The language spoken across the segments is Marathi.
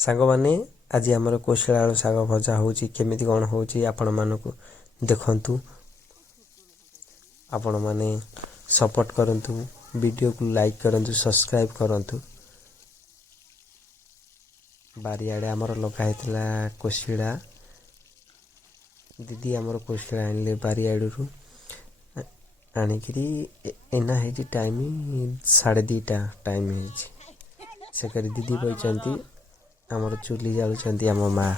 सांग माने आज आमर कोशिला आलू शाग भजा होची केमिति कोन होची आपण मानकु देखंतु आपण माने सपोर्ट करंतु वीडियो को लाइक करंतु सब्सक्राइब करंतु बारियाडे आमर लगा हेतला कोशिला दीदी आमर कोशिला आनले बारियाडू आनिकरी एना हेजी टाइम 2:30 टाइम हेजी से करी दीदी बइचंती आमर चुली जालुचंती आम माँ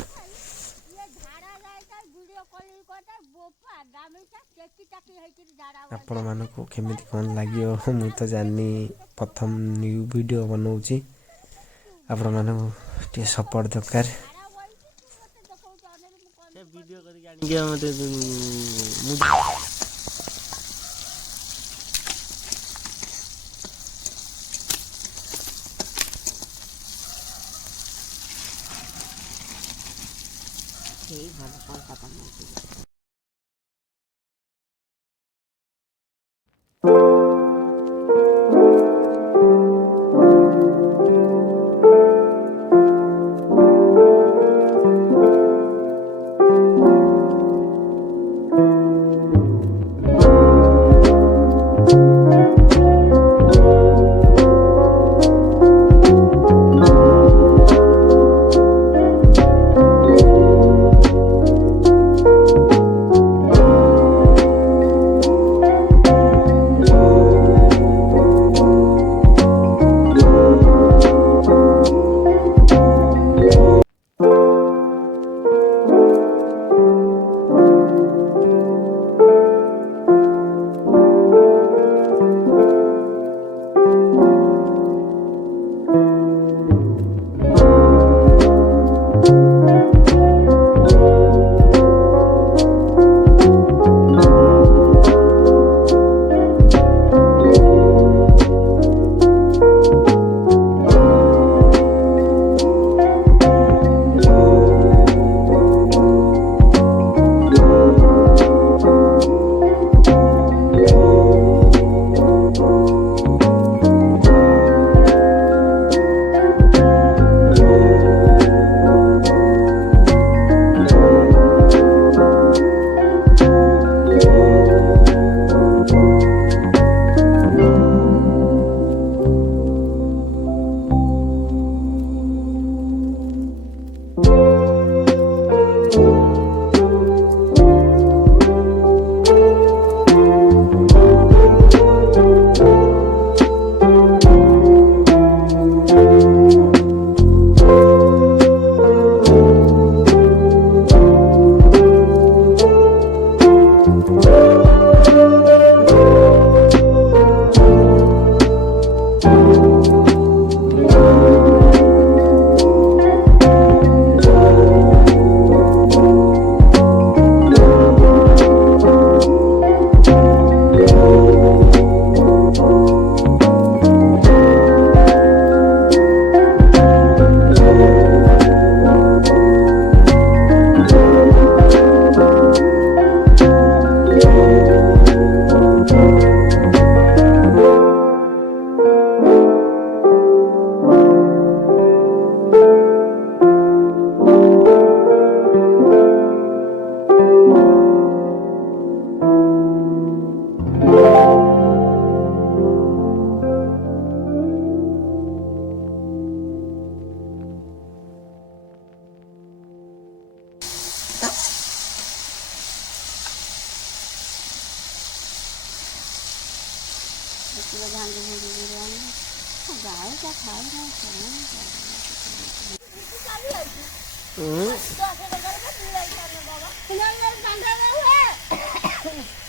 आपण मानक केमिति कौन लगे मुझे तो जानी प्रथम न्यू वीडियो बनाऊँगी आपण मानक सपोर्ट दरकार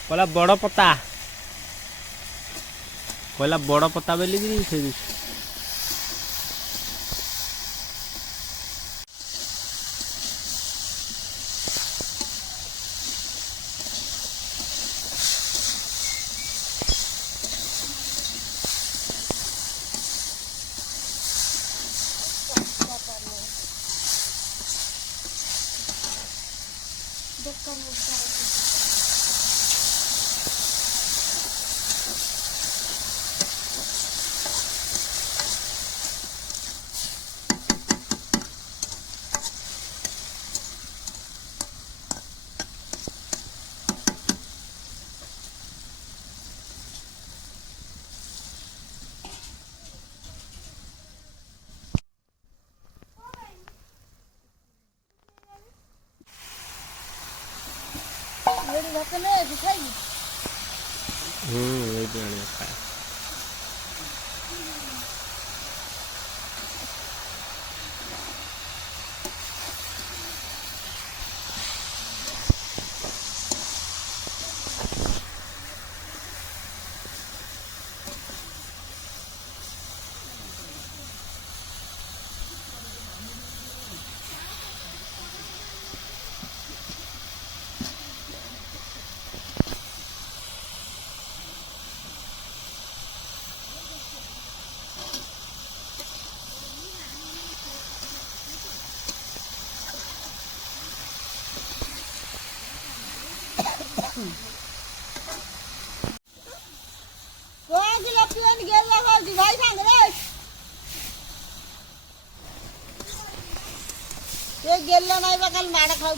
कहला बड़ पता कहला बड़ पता बोली ଏଇଠି ଆଣିବା ଖାଇବା। गेलं नाही बघा माड खाऊ